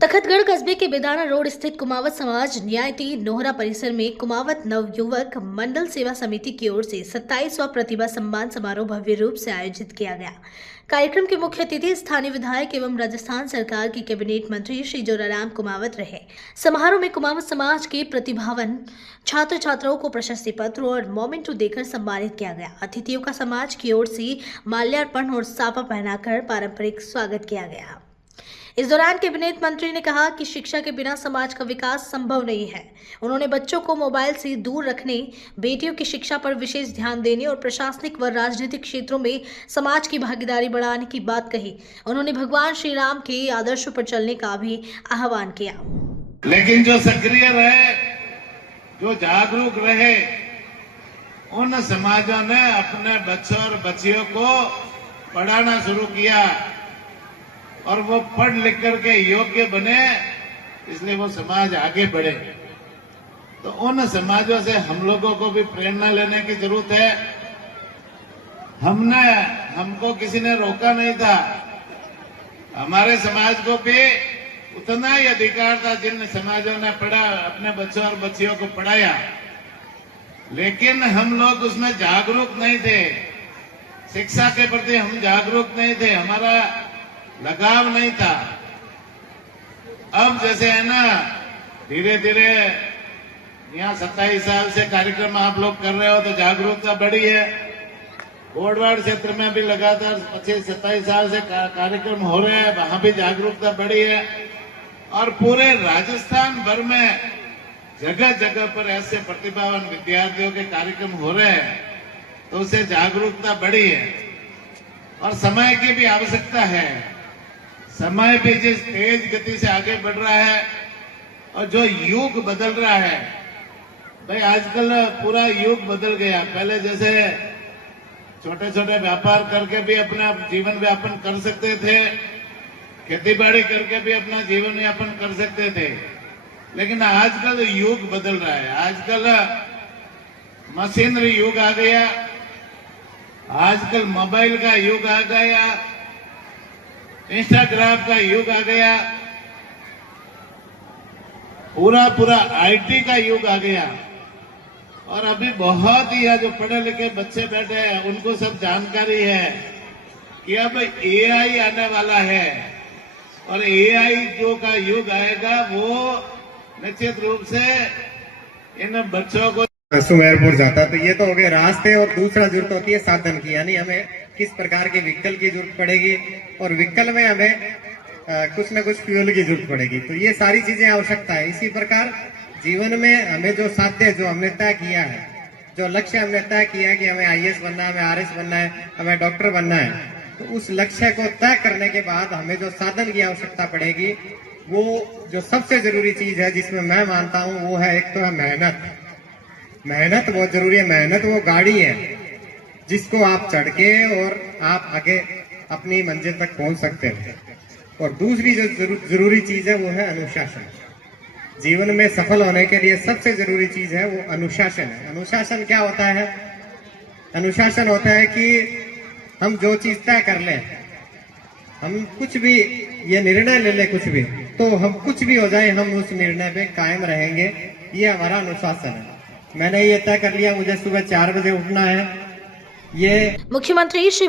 तखतगढ़ कस्बे के बेदाना रोड स्थित कुमावत समाज न्यायती नोहरा परिसर में कुमावत नवयुवक मंडल सेवा समिति की ओर से 27वां प्रतिभा सम्मान समारोह भव्य रूप से आयोजित किया गया। कार्यक्रम के मुख्य अतिथि स्थानीय विधायक एवं राजस्थान सरकार के कैबिनेट मंत्री श्री जोराराम कुमावत रहे। समारोह में कुमावत समाज के प्रतिभावान छात्र छात्राओं को प्रशस्ति पत्र और मोमेंटो देकर सम्मानित किया गया। अतिथियों का समाज की ओर से माल्यार्पण और साफा पहनाकर पारंपरिक स्वागत किया गया। इस दौरान कैबिनेट मंत्री ने कहा कि शिक्षा के बिना समाज का विकास संभव नहीं है। उन्होंने बच्चों को मोबाइल से दूर रखने, बेटियों की शिक्षा पर विशेष ध्यान देने और प्रशासनिक व राजनीतिक क्षेत्रों में समाज की भागीदारी बढ़ाने की बात कही। उन्होंने भगवान श्री राम के आदर्शों पर चलने का भी आह्वान किया। लेकिन जो सक्रिय रहे, जो जागरूक रहे, उन समाजों ने अपने बच्चों और बच्चियों को पढ़ाना शुरू किया और वो पढ़ लिख करके योग्य बने, इसलिए वो समाज आगे बढ़े। तो उन समाजों से हम लोगों को भी प्रेरणा लेने की जरूरत है। हमको किसी ने रोका नहीं था। हमारे समाज को भी उतना ही अधिकार था जिन समाजों ने पढ़ा, अपने बच्चों और बच्चियों को पढ़ाया, लेकिन हम लोग उसमें जागरूक नहीं थे। शिक्षा के प्रति हम जागरूक नहीं थे, हमारा लगाव नहीं था। अब जैसे है ना, धीरे धीरे यहाँ 27 साल से कार्यक्रम आप लोग कर रहे हो तो जागरूकता बढ़ी है। बोर्डवाड़ क्षेत्र में भी लगातार 25-27 साल से कार्यक्रम हो रहे हैं, वहां भी जागरूकता बढ़ी है। और पूरे राजस्थान भर में जगह जगह पर ऐसे प्रतिभावान विद्यार्थियों के कार्यक्रम हो रहे हैं, तो उससे जागरूकता बढ़ी है। और समय की भी आवश्यकता है। समय भी जिस तेज गति से आगे बढ़ रहा है और जो युग बदल रहा है, भाई आजकल पूरा युग बदल गया। पहले जैसे छोटे छोटे व्यापार करके भी अपना जीवन व्यापन कर सकते थे, खेतीबाड़ी करके भी अपना जीवन यापन कर सकते थे, लेकिन आजकल युग बदल रहा है। आजकल मशीनरी युग आ गया, आजकल मोबाइल का युग आ गया, इंस्टाग्राम का युग आ गया, पूरा आईटी का युग आ गया। और अभी बहुत ही जो पढ़े लिखे बच्चे बैठे हैं उनको सब जानकारी है कि अब एआई आने वाला है, और एआई जो का युग आएगा वो निश्चित रूप से इन बच्चों को सुमेरपुर जाता। तो ये तो हो गए रास्ते, और दूसरा जरूरत होती है साधन की, यानी हमें किस प्रकार के व्हीकल की जरूरत पड़ेगी, और व्हीकल में हमें कुछ न कुछ फ्यूल की जरूरत पड़ेगी। तो ये सारी चीजें आवश्यकता है। इसी प्रकार जीवन में हमें जो साध्य, जो हमने तय किया है, जो लक्ष्य हमने तय किया है कि हमें आईएएस बनना है, हमें आरएस बनना है, हमें डॉक्टर बनना है, तो उस लक्ष्य को तय करने के बाद हमें जो साधन की आवश्यकता पड़ेगी, वो जो सबसे जरूरी चीज है जिसमें मैं मानता हूँ वो है, एक तो है मेहनत। मेहनत बहुत जरूरी है। मेहनत वो गाड़ी है जिसको आप चढ़ के और आप आगे अपनी मंजिल तक पहुंच सकते हैं। और दूसरी जो जरूरी चीज है वो है अनुशासन। जीवन में सफल होने के लिए सबसे जरूरी चीज है वो अनुशासन है। अनुशासन क्या होता है? अनुशासन होता है कि हम जो चीज तय कर लें, हम कुछ भी ये निर्णय ले ले कुछ भी, तो हम कुछ भी हो जाए हम उस निर्णय पे कायम रहेंगे। ये हमारा अनुशासन है। मैंने ये तय कर लिया मुझे सुबह 4 बजे उठना है। ये मुख्यमंत्री श्री